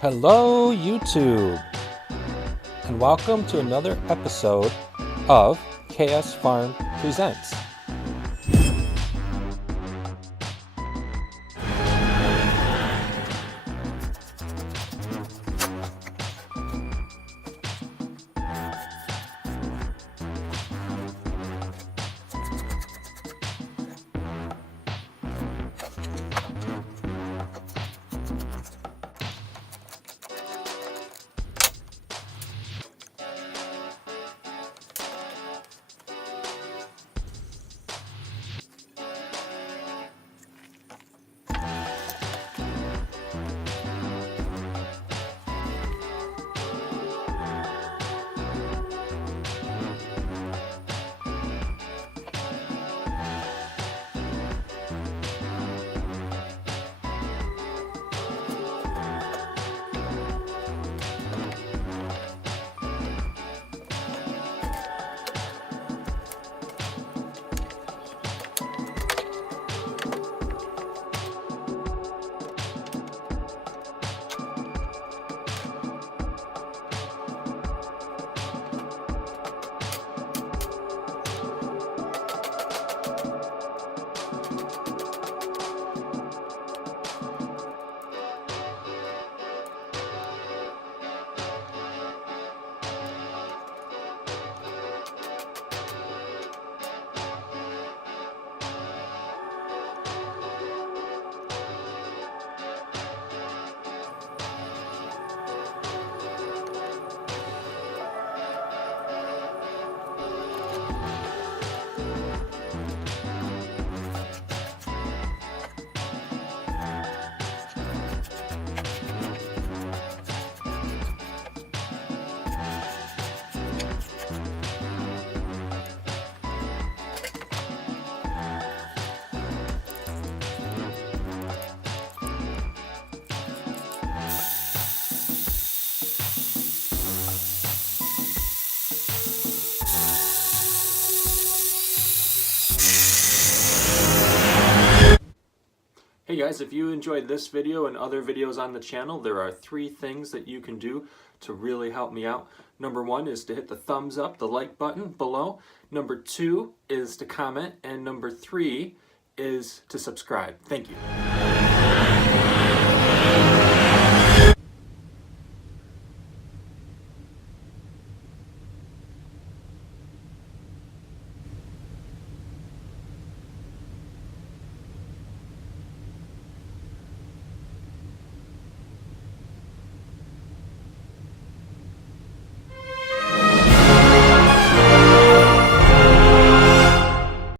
Hello, YouTube, and welcome to another episode of KS Farm Presents. Hey guys, if you enjoyed this video and other videos on the channel, there are 3 things that you can do to really help me out. Number 1 is to hit the thumbs up, the like button below. Number 2 is to comment, and number 3 is to subscribe. Thank you.